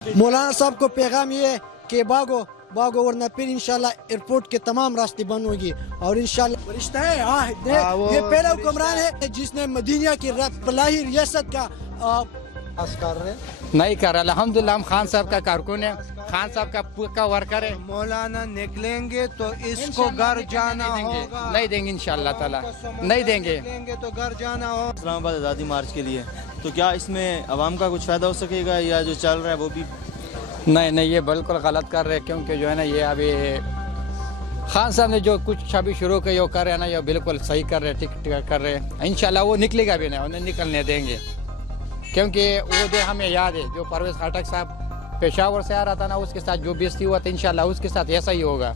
मौलाना साहब को पैगाम ये है कि भागो भागो वरना फिर इंशाल्लाह एयरपोर्ट के तमाम रास्ते बंद होंगे और इंशाल्लाह फरिश्ता है। ये पहला हुक्मरान है जिसने मदीना की फलाही रियासत का कर रहे नहीं कर रहा। अल्हम्दुलिल्लाह हम खान साहब का कारकुन है, खान साहब का पक्का वर्कर है। मौलाना निकलेंगे तो इसको घर जाना होगा, नहीं देंगे इंशाल्लाह ताला, नहीं देंगे। निकलेंगे तो घर जाना होगा। इस्लामाबाद आज़ादी मार्च के लिए तो क्या इसमें आवाम का कुछ फ़ायदा हो सकेगा या जो चल रहा है वो भी? नहीं, ये बिल्कुल गलत कर रहे हैं, क्योंकि जो है ना ये अभी खान साहब ने जो कुछ अभी शुरू किया कर रहे हैं ना, ये बिल्कुल सही कर रहे हैं, ठीक कर रहे हैं। इंशाल्लाह वो निकलेगा भी नहीं, उन्हें निकलने देंगे, क्योंकि वो जो हमें याद है जो परवेज़ खटक साहब पेशावर से आ रहा था ना, उसके साथ जो बेइज्जती हुआ था इंशाल्लाह उसके साथ ऐसा ही होगा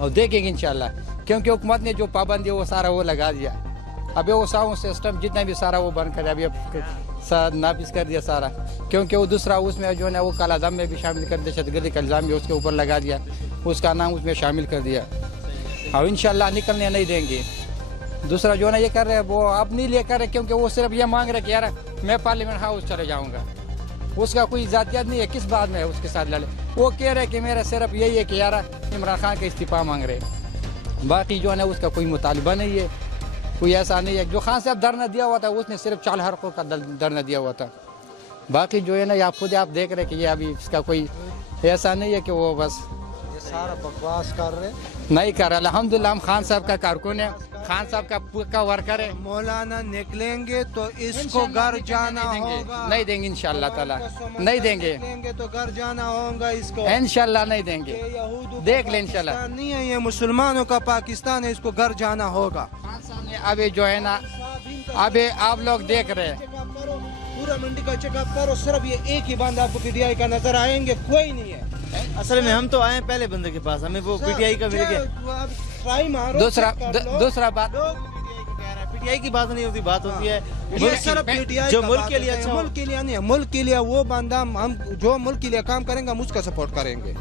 और देखेंगे इंशाल्लाह, क्योंकि हुकूमत ने जो पाबंदी वो सारा वो लगा दिया। अभी वो साउंड सिस्टम जितना भी सारा वो बंद कर दिया, अभी नाफिज कर दिया सारा, क्योंकि वो दूसरा उसमें जो है ना वो काला दम में भी शामिल कर दिया, दहशतगर्दी का इल्ज़ाम भी उसके ऊपर लगा दिया, उसका नाम उसमें शामिल कर दिया और इंशाल्लाह निकलने नहीं देंगे। दूसरा जो है ना ये कर रहे हैं वो अब नहीं ले कर रहे, क्योंकि वो सिर्फ ये मांग रहे कि यार मैं पार्लियामेंट हाउस चले जाऊँगा, उसका कोई ज़ातियत नहीं है किस बात में है उसके साथ लड़े। वो कह रहे कि मेरा सिर्फ यही है कि यार इमरान खान का इस्तीफ़ा मांग रहे, बाकी जो है ना उसका कोई मुतालबा नहीं है, कोई ऐसा नहीं है। जो खान साहब धरना दिया हुआ था उसने सिर्फ 4 हरकों का धरना दिया हुआ था, बाकी जो है ना आप खुद आप देख रहे कि ये अभी इसका कोई ऐसा नहीं है कि वो बस सारा बकवास कर रहे नहीं कर रहा। अल्हम्दुलिल्लाह हम खान साहब का कारकुन है, खान साहब का पक्का वर्कर है। मौलाना निकलेंगे तो इसको घर जाना होगा, नहीं देंगे इंशाल्लाह ताला, नहीं देंगे, निकलेंगे तो घर जाना होगा इसको, इंशाल्लाह नहीं देंगे, देख ले इंशाल्लाह। नहीं है ये मुसलमानों का पाकिस्तान है, इसको घर जाना होगा। खान साहब ने अभी जो है ना अभी आप लोग देख रहे हैं पूरा मंडी का चेकअप करो, सिर्फ ये एक ही बंदा आपको पीटीआई का नजर आएंगे, कोई नहीं है। असल में हम तो आए पहले बंदे के पास, हमें वो पीटीआई का मिल गया। दूसरा बात पीटीआई की बात नहीं होती, बात होती है ये सिर्फ पीटीआई जो का मुल्क बात के लिए होता है, अच्छा हो। मुल्क के लिए नहीं है, मुल्क के लिए वो बंदा हम जो मुल्क के लिए काम करेंगे हम उसका सपोर्ट करेंगे,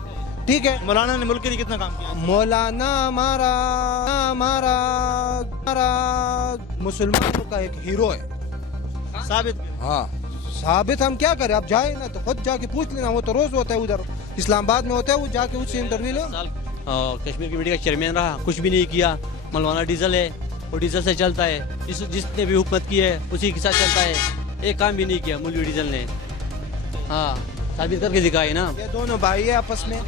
ठीक है। मौलाना ने मुल्क के लिए कितना काम किया? मौलाना हमारा हमारा हमारा मुसलमानों का एक हीरो है, साबित। हाँ साबित हम क्या करें, आप जाए ना तो खुद जाके पूछ लेना, वो तो रोज होता है उधर इस्लामाबाद में होता है, वो जाके उससे इंटरव्यू लो। कश्मीर कमेटी का चेयरमैन रहा, कुछ भी नहीं किया। मौलाना डीजल है, वो डीजल से चलता है, जिसने भी हुकूमत की है उसी के साथ चलता है, एक काम भी नहीं किया मौलवी डीजल ने। हाँ साबित करके दिखाए ना। ये दोनों भाई है आपस में,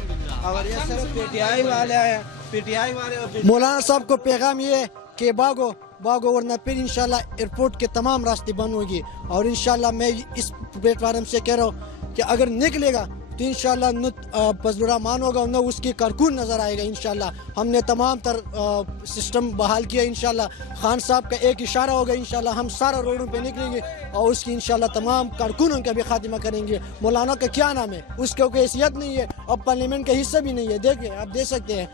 और ये सिर्फ पीटीआई वाले हैं, पीटीआई वाले। मौलाना साहब को पैगाम ये है कि भागो भागो वरना फिर इंशाल्लाह एयरपोर्ट के तमाम रास्ते बंद होंगे और इंशाल्लाह मैं इस प्लेटफार्म से कह रहा हूँ कि अगर निकलेगा तो इंशाल्लाह न पज़लुरहमान होगा न उसकी कारकुन नज़र आएगा। इंशाल्लाह हमने तमाम सिस्टम बहाल किया, इंशाल्लाह खान साहब का एक इशारा होगा, इंशाल्लाह हम सारा रोडों पे निकलेंगे और उसकी इंशाल्लाह तमाम कारकुनों का भी खात्मा करेंगे। मौलाना का क्या नाम है, उसका कोई हैसियत नहीं है, अब पार्लियामेंट का हिस्सा भी नहीं है। देखिए आप देख सकते हैं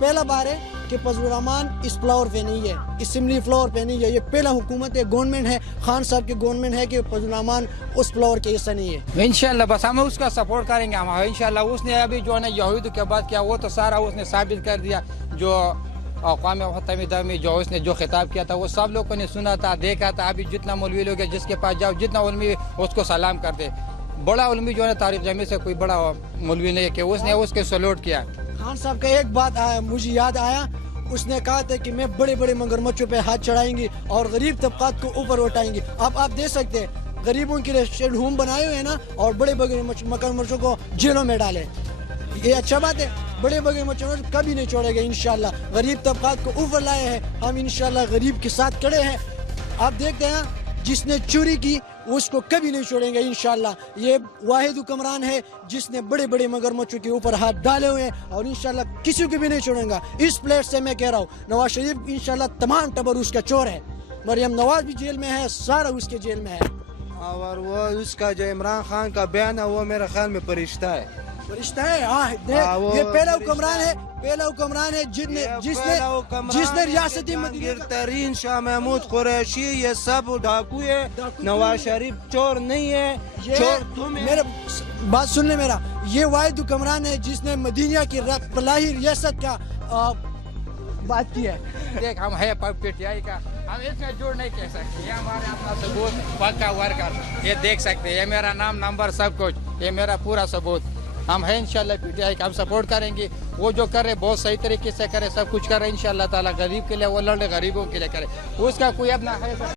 पहला बार है कि पज़लुरहमान इस फ्लोर पे नहीं है, असेंबली फ्लोर पे नहीं है, ये पहला हुकूमत है, गवर्नमेंट है, खान साहब की गवर्नमेंट है कि पज़लुरहमान उस फ्लोर के हिस्सा नहीं है। इंशाल्लाह बस हम उसका सपोर्ट करेंगे हम इंशाल्लाह। उसने अभी जो है ना यहूद के बाद किया वो तो सारा उसने साबित कर दिया, जो अक़वाम मुत्तहिदा में जो उसने जो खिताब किया था वो सब लोगों ने सुना था, देखा था। अभी जितना मौलवी लोग है जिसके पास जाओ, जितना उलमी उसको सलाम कर दे। बड़ा उलमी जो है तारिक जमी से कोई बड़ा मौलवी नहीं है कि उसने उसके सलूट किया। खान साहब का एक बात मुझे याद आया, उसने कहा था कि मैं बड़े बड़े मगरमच्छों पे हाथ चढ़ाएंगे और गरीब तबकात को ऊपर उठाएंगे। अब आप देख सकते हैं गरीबों के लिए शेड होम बनाए हुए हैं ना, और बड़े बड़े मगरमच्छों को जेलों में डाले। ये अच्छा बात है, बड़े बड़े मगरमच्छों को कभी नहीं छोड़ेगा इंशाल्लाह। गरीब तबकात को ऊपर लाए हैं हम, इंशाल्लाह गरीब के साथ खड़े हैं। आप देखते हैं जिसने चोरी की उसको कभी नहीं छोड़ेंगे इंशाल्लाह। ये वाहिद हुक्मरान है जिसने बड़े बड़े मगरमच्छों के ऊपर हाथ डाले हुए हैं और इंशाल्लाह किसी को भी नहीं छोड़ेगा। इस प्लेट से मैं कह रहा हूँ नवाज शरीफ इंशाल्लाह तमाम टबर उसका चोर है, मरियम नवाज भी जेल में है, सारा उसके जेल में है। और वो उसका जो इमरान खान का बयान है वो मेरे ख्याल में फरिश्ता है, रिश्ता है। ये पहला हुक्मरान है, पहला हुक्मरान है जिसने रियासती तरीन शाह महमूद कुरैशी, ये सब डाकू है। नवाज शरीफ चोर नहीं है, चोर तुम है। मेरे बात सुन ले मेरा, ये वाहिद हुक्मरान है जिसने मदीना की फलाही रियासत का बात की है। देख हम है पीटीआई का, हम इसमें जोड़ नहीं कह सकते, ये हमारे अपना सबूत पक्का वर्कर, ये देख सकते हैं, ये मेरा नाम नंबर सब कुछ। ये मेरा पूरा सबूत। हम हैं इंशाल्लाह पीटीआई का, हम सपोर्ट करेंगे। वो जो कर रहे बहुत सही तरीके से करे, सब कुछ कर रहे इंशाल्लाह ताला। गरीब के लिए वो लड़ रहे, गरीबों के लिए करे, उसका कोई अपना है